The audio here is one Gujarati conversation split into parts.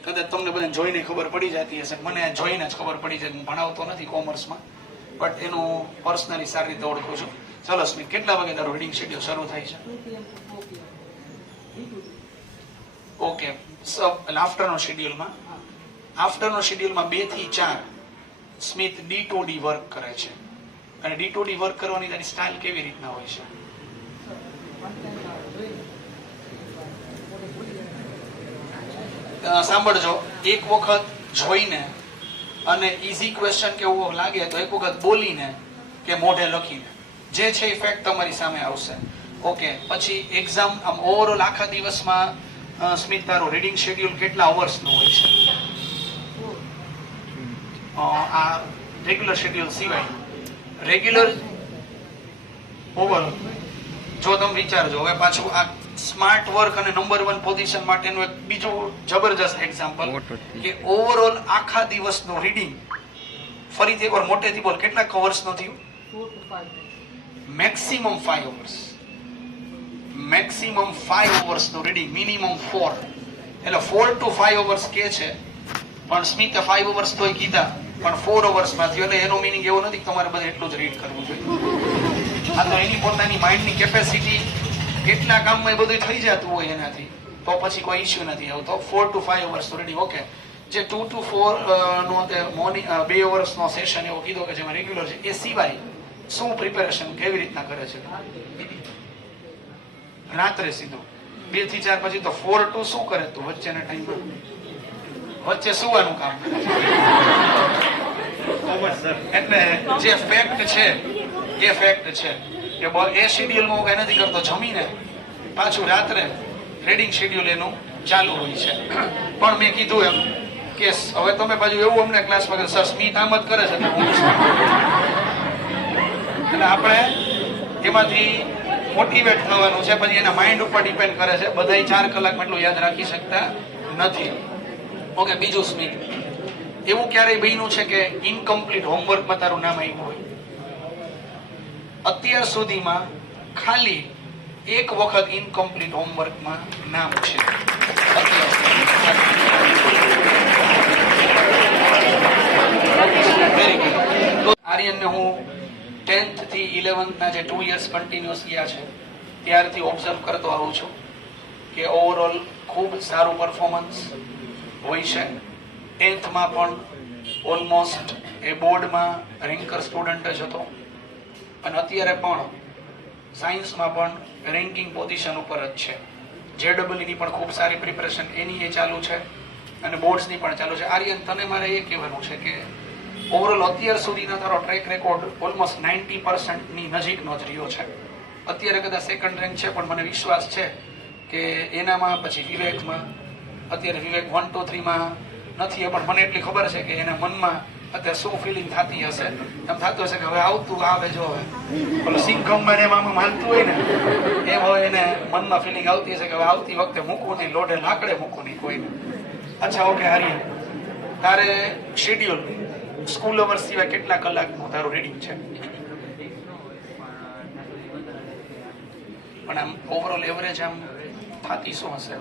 કદાચ તમને બધાને જોઈને ખબર પડી જતી હશે, મને જોઈને જ ખબર પડી જાય. હું ભણાવતો નથી કોમર્સમાં, બટ એનું પર્સનલી સારી રીતે ઓળખું છું. ચલો સ્મિત, કેટલા વાગે તારું રીડિંગ શેડ્યુલ શરૂ થાય છે? ઓકે, આફ્ટરનો શેડ્યુલમાં 2 થી 4 સ્મિત D2D વર્ક કરે છે. અને D2D વર્ક કરવાની તારી સ્ટાઇલ કેવી રીતના હોય છે? સાંભળજો, એક વખત જોઈને અને ઈઝી ક્વેશ્ચન કે એવું લાગે તો એક વખત બોલીને કે મોઢે લખીને જે છે એ ફેક્ટ તમારી સામે આવશે. ઓકે, પછી એક્ઝામ આમ ઓવરઓલ આખા દિવસમાં સ્મિત તારું રીડિંગ શેડ્યુલ કેટલા અવર્સનું હોય છે? આ રેગ્યુલર શેડ્યુલ સિવાય રેગ્યુલર ઓવરઓલ જો તમે વિચારજો, હવે પાછું આ સ્માર્ટ વર્ક અને નંબર 1 પોઝિશન માટેનું એક બીજું જબરજસ્ત એક્ઝામ્પલ કે ઓવરઓલ આખા દિવસનું રીડિંગ, ફરીથી એકવાર મોટેથી બોલ, કેટલા કવર્સનું થયું? Maximum 5 hours. મેક્સિમમ 5 અવર્સનું રીડિંગ, મિનિમમ 4. એટલે 4 to 5 અવર્સ કે છે, પણ સ્મિતે 5 અવર્સ તોય કીધા, પણ 4 અવર્સમાં થયું. એટલે એનો મિનિંગ એવો નથી કે તમારે બધે એટલું જ રીડ કરવું જોઈએ. આ તો એની પોતાની માઇન્ડની કેપેસિટી, કેટલા કામમાં એ બધું થઈ જતું હોય એનાથી, તો પછી કોઈ ઇશ્યુ નથી આવતો. 4 to 5 અવર્સ રીડિંગ. ઓકે, જે 2 to 4 નો મોર્નિંગ 2 અવર્સનો સેશન એવો કીધો કે જેમાં રેગ્યુલર છે, એ સિવાય શું પ્રિપેરેશન કેવી રીતના કરે છે? રાત્રે સીધું 2 થી 4 પછી તો 4 to શું કરે તું વચ્ચેના ટાઈમમાં? વચ્ચે સુવાનું કામ કરે છે. એટલે જે ફેક્ટ છે એ ફેક્ટ છે કે એ શેડ્યુલમાં હું કઈ નથી કરતો. જમીને પાછું રાત્રે રીડિંગ શેડ્યુલ એનું ચાલુ હોય છે. પણ મેં કીધું એમ કે હવે તમે પાછું એવું અમને ક્લાસમાં સર સ્મિત આમ જ કરે છે, એટલે આપણે એમાંથી મોટિવેટ થવાનું છે. પછી એના માઇન્ડ ઉપર ડિપેન્ડ કરે છે. બધા 4 કલાકમાં એટલું યાદ રાખી શકતા નથી. ઓકે, બીજું સ્મિત, એવું ક્યારેય બન્યું છે કે ઇનકમ્પ્લીટ હોમવર્કમાં તારું નામ આવ્યું હોય? અત્યાર સુધીમાં ખાલી એક વખત ઇનકમ્પ્લીટ હોમવર્કમાં નામ છે. આર્યનને હું 10th થી 11th ના જે 2 years કન્ટિન્યુઅસ ગયા છે ત્યારથી ઓબ્ઝર્વ કરતો આવું છું કે ઓવરઓલ ખૂબ સારું પરફોર્મન્સ હોય છે. 10th માં પણ ઓલમોસ્ટ એ બોર્ડમાં રેન્કર સ્ટુડન્ટ જ હતો, અને અત્યારે પણ સાયન્સમાં પણ રેન્કિંગ પોઝિશન ઉપર જ છે. JEE ની પણ ખૂબ સારી પ્રિપરેશન એની એ ચાલુ છે, અને બોર્ડ્સની પણ ચાલુ છે. આર્યન, તને મારે એ કહેવાનું છે કે ઓવરઓલ અત્યાર સુધીનો તારો ટ્રેક રેકોર્ડ ઓલમોસ્ટ 90% ની નજીકનો જ રહ્યો છે. અત્યારે કદાચ સેકન્ડ રેન્ક છે, પણ મને વિશ્વાસ છે કે એનામાં, પછી વિવેકમાં, અત્યારે વિવેક 1 2 3 માં નથી, પણ મને એટલી ખબર છે કે એના મનમાં અત્યારે શું ફિલિંગ થતી હશે. એમ થતું હશે કે હવે આવતું આવે, જો હવે પેલો સિંઘમમાં એમ આમ હાલતું હોય ને, એમ હવે એને મનમાં ફિલિંગ આવતી હશે કે હવે આવતી વખતે મૂકવું નહીં, લોઢે લાકડે મૂકવું નહીં કોઈને. અચ્છા, ઓકે આર્યન, તારે શેડ્યુલ સ્કૂલ અવર્સ સિવાય કેટલા કલાકનું તારું રીડિંગ છે? પણ આમ ઓવરઓલ એવરેજ આમ થતી શું હશે?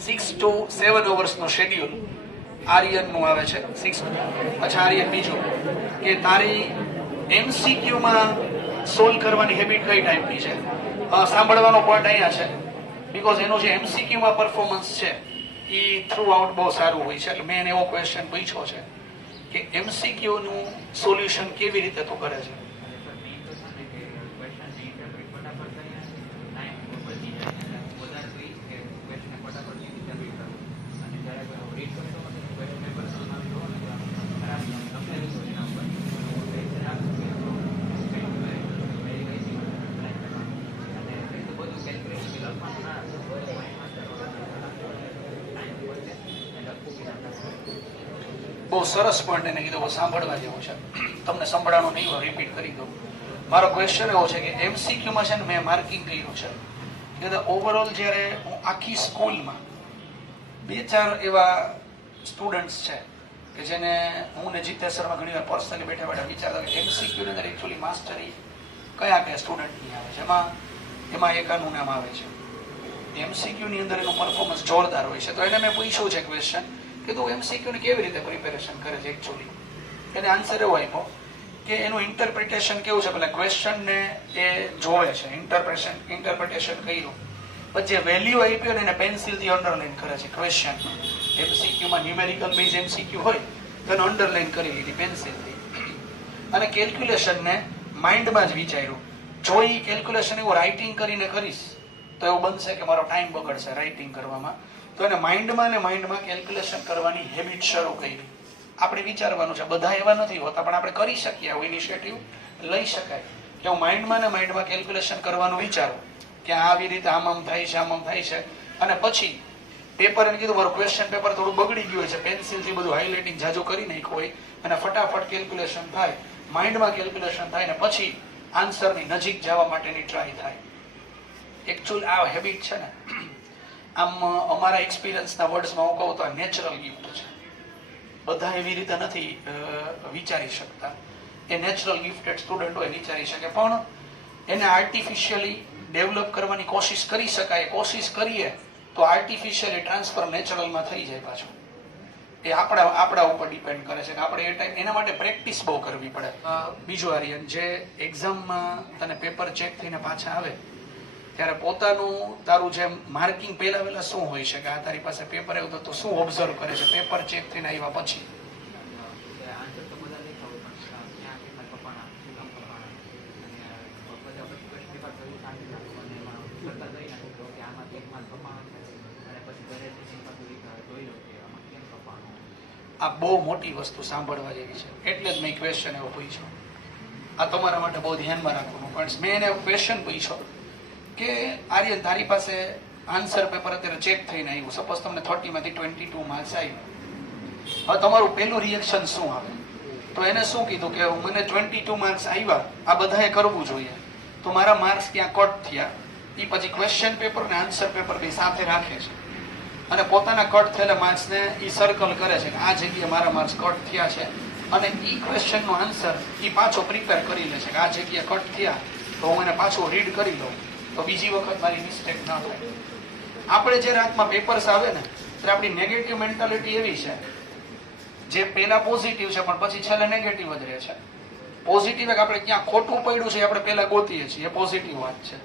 6 to 7 અવર્સનો શેડ્યુલ આર્યનનું આવે છે. 6. અચ્છા આર્યન, બીજું કે તારી MCQમાં સોલ્વ કરવાની હેબિટ કઈ ટાઈપની છે? સાંભળવાનો પોઈન્ટ અહીંયા છે, બીકોઝ એનું જે MCQમાં પરફોર્મન્સ છે એ થ્રુ આઉટ બહુ સારું હોય છે. એટલે મેં એવો ક્વેશ્ચન પૂછ્યો છે કે MCQનું સોલ્યુશન કેવી રીતે તું કરે છે? બહુ સરસ પોઈન્ટ એને કીધો, સાંભળવા જેવું છે. તમને સંભળાણું નહીં હોય, રિપીટ કરી દઉં. મારો ક્વેશ્ચન એવો છે કે MCQમાં છે ને મેં માર્કિંગ કર્યું છે કે ઓવરઓલ જ્યારે હું આખી સ્કૂલમાં 2-4 એવા સ્ટુડન્ટ્સ છે કે જેને હું ને જીતેશ શર્મા ઘણી વાર પર્સનલી બેઠા બેઠા વિચારતા કે MCQની અંદર એકચ્યુઅલી માસ્ટરી કયા કયા સ્ટુડન્ટની આવે છે. એમાં એક આનું નામ આવે છે MCQ ની અંદર એનું પરફોર્મન્સ જોરદાર હોય છે. તો એને મેં પૂછ્યું છે ક્વેશ્ચન કે તું MCQ ની કેવી રીતે પ્રિપેરેશન કરે છે એકચ્યુઅલી. એને આન્સર એવો આપ્યો કે એનું ઇન્ટરપ્રિટેશન કેવું છે, પેલા ક્વેશ્ચન ને એ જોવે છે, ઇન્ટરપ્રિટેશન કર્યું, પછી જે વેલ્યુ આપ્યો ને એને પેન્સિલથી અંડરલાઈન કરે છે ક્વેશ્ચન. MCQમાં ન્યુમેરિકલ બેઝ MCQ હોય તો એને અંડરલાઈન કરી લીધી પેન્સિલથી. અને કેલ્ક્યુલેશનને માઇન્ડમાં જ વિચાર્યું. જો એ કેલ્ક્યુલેશન એવું રાઇટિંગ કરીને કરીશ તો એવું બનશે કે મારો ટાઈમ બગડશે રાઇટિંગ કરવામાં. તો એને માઇન્ડમાં ને માઇન્ડમાં કેલ્ક્યુલેશન કરવાની હેબિટ શરૂ કરી. આપણે વિચારવાનું છે, બધા એવા નથી હોતા પણ આપણે કરી શકીએ, આવું ઇનિશિયેટિવ લઈ શકાય કે હું માઇન્ડમાં ને માઇન્ડમાં કેલ્ક્યુલેશન કરવાનું વિચારું કે આવી રીતે આમ થાય છે, આમ થાય છે. અને પછી પેપર એને કીધું મારું ક્વેશ્ચન પેપર થોડું બગડી ગયું છે, પેન્સિલથી બધું હાઇલાઇટિંગ જાજુ કરી નાખ્યું હોય અને ફટાફટ કેલ્ક્યુલેશન થાય, માઇન્ડમાં કેલ્ક્યુલેશન થાય ને પછી આન્સરની નજીક જવા માટેની ટ્રાય થાય. એકચ્યુઅલ આ હેબિટ છે ને, આમ અમારા એક્સપિરિયન્સના વર્ડ્સમાં હું કહું તો આ નેચરલ ગિફ્ટ છે. બધા એવી રીતે નથી વિચારી શકતા. એ નેચરલ ગિફ્ટેડ સ્ટુડન્ટ હોય વિચારી શકે, પણ એને આર્ટિફિશિયલી ડેવલપ કરવાની કોશિશ કરી શકાય. કોશિશ કરીએ તો આર્ટિફિશિયલી ટ્રાન્સફર નેચરલમાં થઈ જાય પાછું. એ આપણા ઉપર ડિપેન્ડ કરે છે કે આપણે એ ટાઈમ એના માટે પ્રેક્ટિસ બહુ કરવી પડે. બીજું આર્યન, જે એક્ઝામમાં તને પેપર ચેક થઈને પાછા આવે ત્યારે પોતાનું તારું જે માર્કિંગ પહેલા શું હોય છે કે આ તારી પાસે પેપર આવ્યું તો શું ઓબ્ઝર્વ કરે છે પેપર ચેક થઈને આવ્યા પછી? આ બહુ મોટી વસ્તુ સાંભળવા જેવી છે, એટલે જ મેં ક્વેશ્ચન એવો પૂછ્યો. આ તમારા માટે બહુ ધ્યાનમાં રાખવાનું. પણ મેં એને ક્વેશ્ચન પૂછ્યો કે આર્યન, તારી પાસે આન્સર પેપર અત્યારે ચેક થઈને આવ્યું, સપોઝ તમને 30 માંથી 22 માર્ક્સ આવ્યું, હવે તમારું પહેલું રિએક્શન શું આવે? તો એને શું કીધું કે મને 22 માર્ક્સ આવ્યા, આ બધાએ કરવું જોઈએ, તો મારા માર્ક્સ ક્યાં કટ થયા? એ પછી ક્વેશ્ચન પેપર ને આન્સર પેપર બે સાથે રાખે છે અને પોતાના કટ થયેલા માર્ક્સને એ સર્કલ કરે છે કે આ જગ્યાએ મારા માર્ક્સ કટ થયા છે, અને એ ક્વેશ્ચનનો આન્સર એ પાછો પ્રિપેર કરી લે છે કે આ જગ્યાએ કટ થયા તો હું એને પાછો રીડ કરી લઉં તો બીજી વખત મારી મિસ્ટેક ના થાય. આપણે જે રાતમાં પેપર્સ આવે ને ત્યારે આપણી નેગેટિવ મેન્ટાલિટી એવી છે, જે પહેલા પોઝિટિવ છે પણ પછી છેલ્લે નેગેટિવ જ રહે છે. પોઝિટિવ આપણે ક્યાં ખોટું પડ્યું છે આપણે પહેલા ગોતીએ છીએ, એ પોઝિટિવ વાત છે.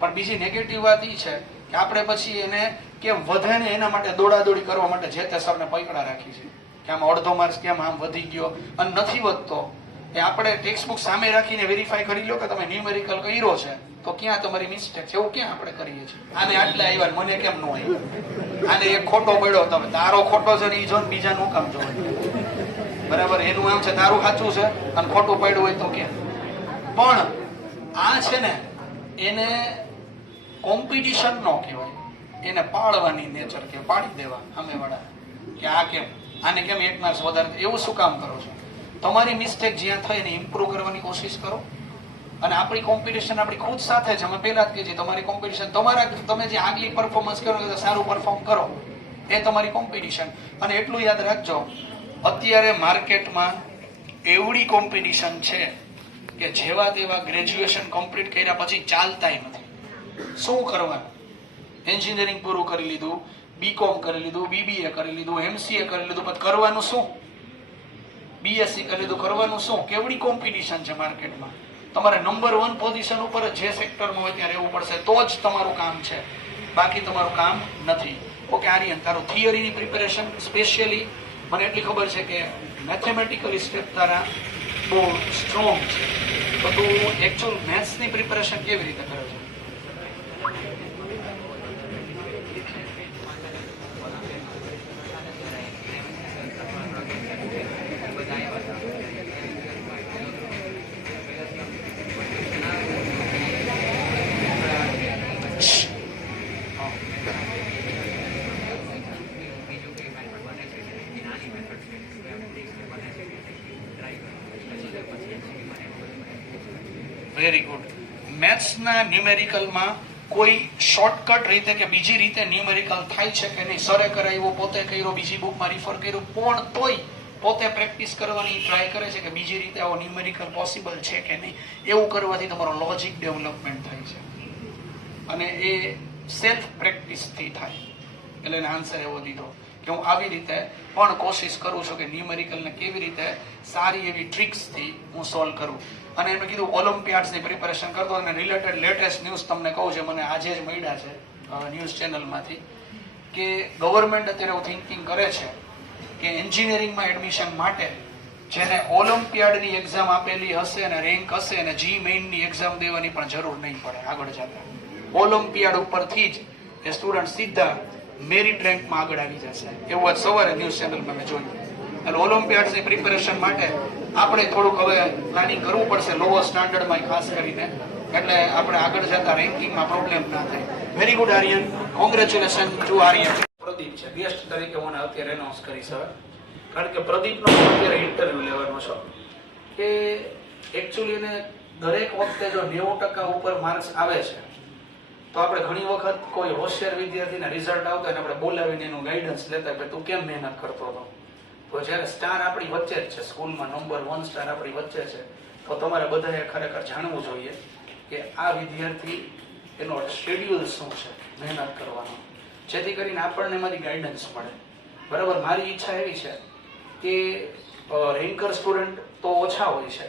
પણ બીજી નેગેટિવ વાત એ છે કે આપણે પછી એને કેમ વધે ને એના માટે દોડાદોડી કરવા માટે જે તે સરને પકડા રાખી છે કે આમ અડધો માર્ક્સ કેમ આમ વધી ગયો અને નથી વધતો. એ આપણે ટેક્સ્ટ બુક સામે રાખીને વેરીફાઈ કરી લો કે તમે ન્યુમેરિકલ કર્યો છે તો ક્યાં તમારી મિસ્ટેક છે, એવું ક્યાં આપણે કરીએ છીએ. આને આટલે આવ્યા મને કેમ ન આવ્યા, આને એક ખોટો પડ્યો, તમે તારો ખોટો છે ને એ જો ને બીજાનું કામ જો, બરાબર? એનું આમ છે તારું સાચું છે અને ખોટું પડ્યું હોય તો કેમ? પણ આ છે ને એને કોમ્પિટિશન નો કહેવાય, એને પાડવાની નેચર કે પાડી દેવા સામેવાળા કે આ કેમ, આને કેમ 1 માર્ક્સ વધારે, એવું શું કામ કરો છો? તમારી મિસ્ટેક જ્યાં થઈ એને ઇમ્પ્રૂવ કરવાની કોશિશ કરો. અને આપણી કોમ્પિટિશન આપણી ખુદ સાથે છે. અમે પહેલા જ કહીએ તમારી કોમ્પિટિશન તમારા, તમે જે આગલી પરફોર્મન્સ કરો કે સારું પરફોર્મ કરો એ તમારી કોમ્પિટિશન. અને એટલું યાદ રાખજો, અત્યારે માર્કેટમાં એવડી કોમ્પિટિશન છે કે જેવા તેવા ગ્રેજ્યુએશન કમ્પ્લીટ કર્યા પછી ચાલતાય નથી. શું કરવાનું? એન્જિનિયરિંગ પૂરું કરી લીધું, BCom કરી લીધું, BBA કરી લીધું, MCA કરી લીધું, પણ કરવાનું શું? BSc કરી લીધું, કરવાનું શું? કેવડી કોમ્પિટિશન છે માર્કેટમાં. તમારે નંબર 1 પોઝિશન ઉપર જે સેક્ટરમાં હોય ત્યાં રહેવું પડશે તો જ તમારું કામ છે, બાકી તમારું કામ નથી. ઓકે આર્યન, તારું થિયરીની પ્રિપેરેશન સ્પેશિયલી મને એટલી ખબર છે કે મેથેમેટિકલી સ્ટેપ તારા બહુ સ્ટ્રોંગ છે, તો તું એકચ્યુઅલ મેથ્સની પ્રિપેરેશન કેવી રીતે કરે છે? Very good. મેથ્સના ન્યુમેરિકલમાં કોઈ શોર્ટકટ રીતે કે બીજી રીતે ન્યુમેરિકલ થાય છે કે નહીં? સરે કરાવ્યો, પોતે કર્યો, બીજી બુકમાં રિફર કર્યું, પણ તોય પોતે પ્રેક્ટિસ કરવાની ટ્રાય કરે છે કે બીજી રીતે આવો ન્યુમેરિકલ પોસિબલ છે કે નહીં. એવું કરવાથી તમારો લોજિક ડેવલપમેન્ટ થાય છે અને એ સેલ્ફ પ્રેક્ટિસથી થાય. એટલે એને આન્સર એવો દીધો કે હું આવી રીતે પણ કોશિશ કરું છું કે ન્યુમેરિકલને કેવી રીતે સારી એવી ટ્રિક્સથી હું સોલ્વ કરું. અને એમ કીધું ઓલિમ્પિયાડ્સની પ્રિપેરેશન કરતો અને રિલેટેડ લેટેસ્ટ ન્યૂઝ તમને કહું છે, મને આજે જ મળ્યા છે ન્યૂઝ ચેનલમાંથી, કે ગવર્મેન્ટ અત્યારે એવું થિંકિંગ કરે છે કે એન્જિનિયરિંગમાં એડમિશન માટે જેને ઓલિમ્પિયાડની એક્ઝામ આપેલી હશે અને રેન્ક હશે અને જી મેઇનની એક્ઝામ દેવાની પણ જરૂર નહીં પડે આગળ જતા. ઓલિમ્પિયાડ ઉપરથી જ એ સ્ટુડન્ટ સીધા મેરિટ રેન્કમાં આગળ આવી જશે. એવું આજ સવારે ન્યૂઝ ચેનલમાં મેં જોયું. એટલે ઓલિમ્પિયાડ્સની પ્રિપેરેશન માટે આપણે થોડુંક હવે પ્લાનિંગ કરવું પડશે, લોઅર સ્ટાન્ડર્ડમાં ખાસ કરીને, એટલે આપણે આગળ જતા રેન્કિંગમાં પ્રોબ્લેમ ના થાય. Very good Aryan, congratulation to Aryan. Pradeep છે ગેસ્ટ તરીકે હું અત્યારે એનાઉન્સ કરીશ હવે, કારણ કે પ્રદીપનો અત્યારે ઇન્ટરવ્યુ લેવાનો છો કે એકચ્યુઅલી એને દરેક વખતે જો 90% ઉપર માર્ક્સ આવે છે તો આપણે ઘણી વખત કોઈ હોશિયાર વિદ્યાર્થીના રિઝલ્ટ આવતા હોય આપણે બોલાવીને એનું ગાઈડન્સ લેતા કે તું કેમ મહેનત કરતો હતો. તો જ્યારે સ્ટાર આપણી વચ્ચે જ છે, સ્કૂલમાં નંબર 1 સ્ટાર આપણી વચ્ચે છે, તો તમારે બધાએ ખરેખર જાણવું જોઈએ કે આ વિદ્યાર્થી એનો શેડ્યુલ શું છે મહેનત કરવાનો, જેથી કરીને આપણને એમાંથી ગાઈડન્સ મળે. બરાબર, મારી ઈચ્છા એવી છે કે રેન્કર સ્ટુડન્ટ તો ઓછા હોય છે,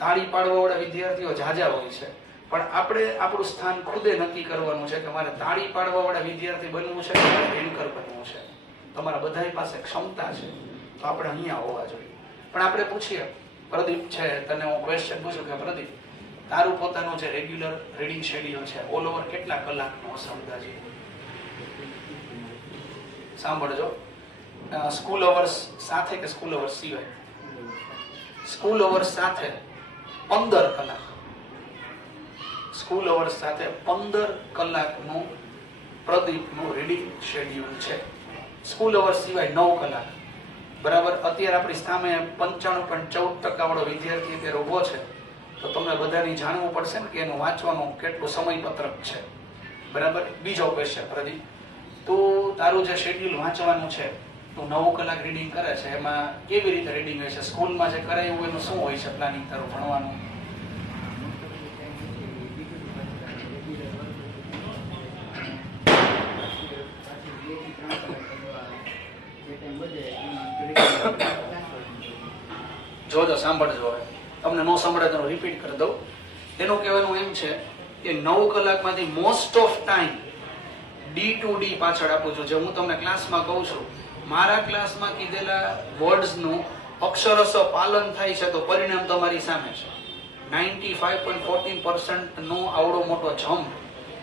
તાળી પાડવાવાળા વિદ્યાર્થીઓ ઝાઝા હોય છે, પણ આપણે આપણું સ્થાન ખુદે નક્કી કરવાનું છે કે મારે તાળી પાડવાવાળા વિદ્યાર્થી બનવું છે કે મારે રેન્કર બનવું છે. તમારા બધા પાસે ક્ષમતા છે તો આપણે અહીંયા હોવા જોઈએ. પણ આપણે પૂછીએ, પ્રદીપ છે, તને હું ક્વેશ્ચન પૂછું કે પ્રદીપ, તારું પોતાનું જે રેગ્યુલર રીડિંગ શેડ્યુલ છે ઓલ ઓવર કેટલા કલાકનો હશે અંદાજે? સાંભળજો, સ્કૂલ અવર્સ સાથે કે સ્કૂલ અવર્સ સિવાય? સ્કૂલ અવર્સ સાથે 15 કલાક. સ્કૂલ અવર્સ સાથે 15 કલાકનું પ્રદીપનું રીડિંગ શેડ્યુલ છે. સ્કૂલ અવર્સ સિવાય 9 કલાક. બરાબર, અત્યારે આપણી સામે 95.14% વાળો વિદ્યાર્થી અત્યારે ઉભો છે, તો તમને બધાને જાણવું પડશે ને કે એનું વાંચવાનું કેટલું સમયપત્રક છે. બરાબર. બીજો ક્વેશ્ચન પ્રદીપ, તું તારું જે શેડ્યુલ વાંચવાનું છે, તું 9 કલાક રીડિંગ કરે છે, એમાં કેવી રીતે રીડિંગ હોય છે? સ્કૂલમાં જે કરાયું એનું શું હોય છે પ્લાનિંગ તારું ભણવાનું? જોજો, સાંભળજો, હવે તમને નો સંભળાય તો રિપીટ કરી દઉં. એનું કહેવાનું એમ છે કે 9 કલાકમાંથી most of time D to D પાછળ આપું છું. જે હું તમને ક્લાસમાં કહું છું, મારા ક્લાસમાં કીધેલા વર્ડ્સનું અક્ષરશ પાલન થાય છે તો પરિણામ તમારી સામે છે. 95.14% નો આવડો મોટો જમ્પ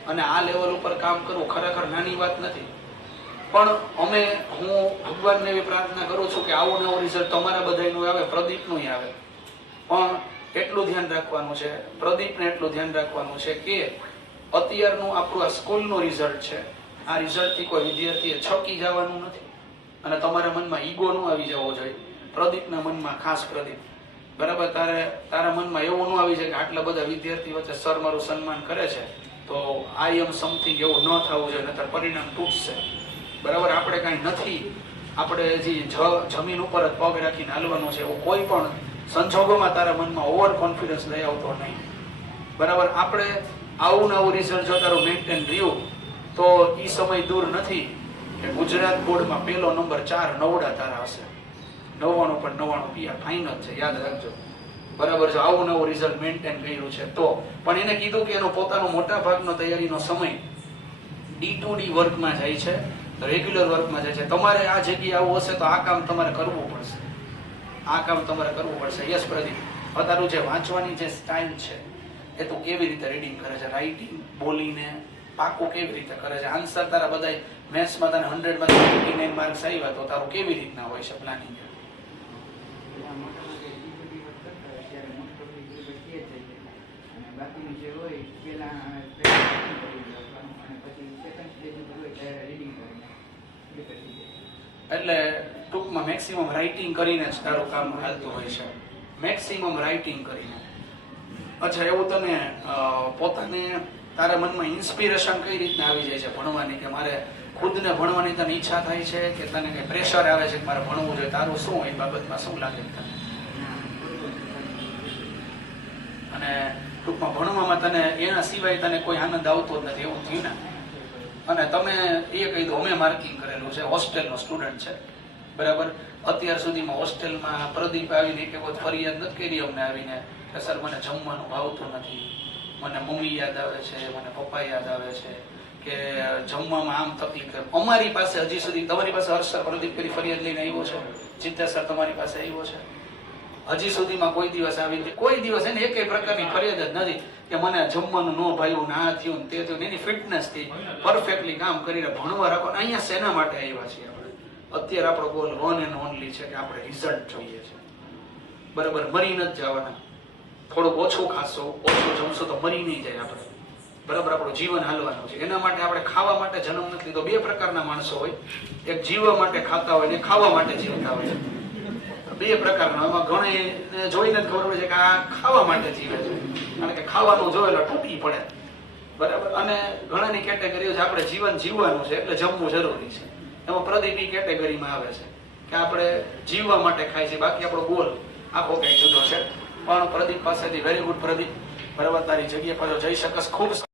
અને આ લેવલ ઉપર કામ કરવું ખરેખર નાની વાત નથી. પણ હું ભગવાનને એવી પ્રાર્થના કરું છું કે આવું નવું રિઝલ્ટ તમારા બધાનું આવે, પ્રદીપનું આવે. પણ એટલું ધ્યાન રાખવાનું છે, પ્રદીપને એટલું ધ્યાન રાખવાનું છે કે અત્યારનું આપણું આ સ્કૂલનું રિઝલ્ટ છે, આ રિઝલ્ટથી કોઈ વિદ્યાર્થીએ છકી જવાનું નથી અને તમારા મનમાં ઈગો ન આવી જવો જોઈએ. પ્રદીપના મનમાં ખાસ પ્રદીપ, બરાબર, તારા મનમાં એવું ન આવી જાય કે આટલા બધા વિદ્યાર્થી વચ્ચે સર મારું સન્માન કરે છે તો આઈ એમ સમથિંગ એવું ન થવું જોઈએ, નહીતર પરિણામ તૂટશે. બરાબર, આપણે કાંઈ નથી, આપણે હજી જમીન ઉપર જ પગ રાખીને હાલવાનું છે. એવું કોઈ પણ સંજોગોમાં તારા મનમાં ઓવર કોન્ફિડન્સ લઈ આવતો નહીં. બરાબર, આપણે આવું નવું રિઝલ્ટ જો તારું મેન્ટેન રહ્યું તો એ સમય દૂર નથી કે ગુજરાત બોર્ડમાં પહેલો નંબર 4 નવડા તારા હશે. 99.99 પીઆર ફાઇનલ છે, યાદ રાખજો. બરાબર, જો આવું નવું રિઝલ્ટ મેન્ટેન કર્યું છે તો. પણ એને કીધું કે એનો પોતાનો મોટા ભાગનો તૈયારીનો સમય ડી ટુ ડી વર્કમાં જાય છે, રેગ્યુલર વર્કમાં જાય છે. તમારે આ જગ્યાએ આવું હશે તો આ કામ તમારે કરવું પડશે, આ કામ તમારે કરવું પડશે. યસ પ્રદીપ, તારું જે વાંચવાની જે સ્ટાઇલ છે એ તું કેવી રીતે રીડિંગ કરે છે? રાઇટિંગ બોલીને પાકું કેવી રીતે કરે છે? આન્સર તારા બધા મેથ્સમાં તને 100 માંથી 89 માર્ક્સ આવ્યા તો તારું કેવી રીતના હોય છે પ્લાનિંગ? એટલે ટૂંકમાં મેક્સિમમ રાઇટિંગ કરીને જ તારું કામ હાલતું હોય છે, મેક્સિમમ રાઇટિંગ કરીને. અચ્છા, એવું તને પોતાને તારા મનમાં ઇન્સ્પિરેશન કઈ રીતના આવી જાય છે ભણવાની, કે મારે ખુદને ભણવાની તને ઈચ્છા થાય છે કે તને કઈ પ્રેશર આવે છે કે મારે ભણવું જોઈએ? તારું શું એ બાબતમાં શું લાગે તને? અને ટૂંકમાં ભણવામાં તને એના સિવાય તને કોઈ આનંદ આવતો જ નથી, એવું થયું ને? અને તમે એ કહી દો અમે માર્કિંગ કરેલું છે, હોસ્ટેલનો સ્ટુડન્ટ છે, બરાબર. અત્યાર સુધીમાં હોસ્ટેલમાં પ્રદીપ આવીને કે કોઈ ફરિયાદ નથી કરી અમને આવીને કે સર મને જમવાનું ભાવતું નથી, મને મમ્મી યાદ આવે છે, મને પપ્પા યાદ આવે છે, કે જમવામાં આમ તકલીફ. અમારી પાસે હજી સુધી, તમારી પાસે હર્ષ સર પ્રદીપ કરી ફરિયાદ લઈને આવ્યો છે? ચિત્તા સર તમારી પાસે આવ્યો છે? હજી સુધીમાં કોઈ દિવસ આવી, કોઈ દિવસ એને એક પ્રકારની ફરિયાદ જ નથી કે મને જમવાનું ન ભાવ્યું, ના થયું તે થયું. એની ફિટનેસ થી પરફેક્ટલી કામ કરીને ભણવા રાખો. અહીંયા શેના માટે આવ્યા છીએ આપણે? અત્યારે આપણો ગોલ વન એન્ડ ઓનલી છે કે આપણે રિઝલ્ટ જોઈએ છે, બરાબર. મરી નથી જવાના. થોડુંક ઓછું ખાશો, ઓછું જમશો તો મરી નહીં જાય આપણે, બરાબર. આપણું જીવન હાલવાનું છે. એના માટે આપણે ખાવા માટે જન્મ નથી લીધો. બે પ્રકારના માણસો હોય, એક જીવવા માટે ખાતા હોય ને ખાવા માટે જીવતા હોય. બે પ્રકારના. એમાં ઘણા જોઈને જ ખબર પડે છે કે આ ખાવા માટે જીવે છે, કારણ કે ખાવાનું જોવે એટલે તૂટી પડે, બરાબર. અને ઘણાની કેટેગરીઓ છે આપણે જીવન જીવવાનું છે એટલે જમવું જરૂરી છે. એમાં પ્રદીપ ઈ કેટેગરીમાં આવે છે કે આપણે જીવવા માટે ખાય છે, બાકી આપણો ગોલ આખો કઈ જુદો છે. પણ પ્રદીપ પાસેથી વેરી ગુડ પ્રદીપ, બરાબર. તારી જગ્યા પર જઈ શકસ. ખૂબ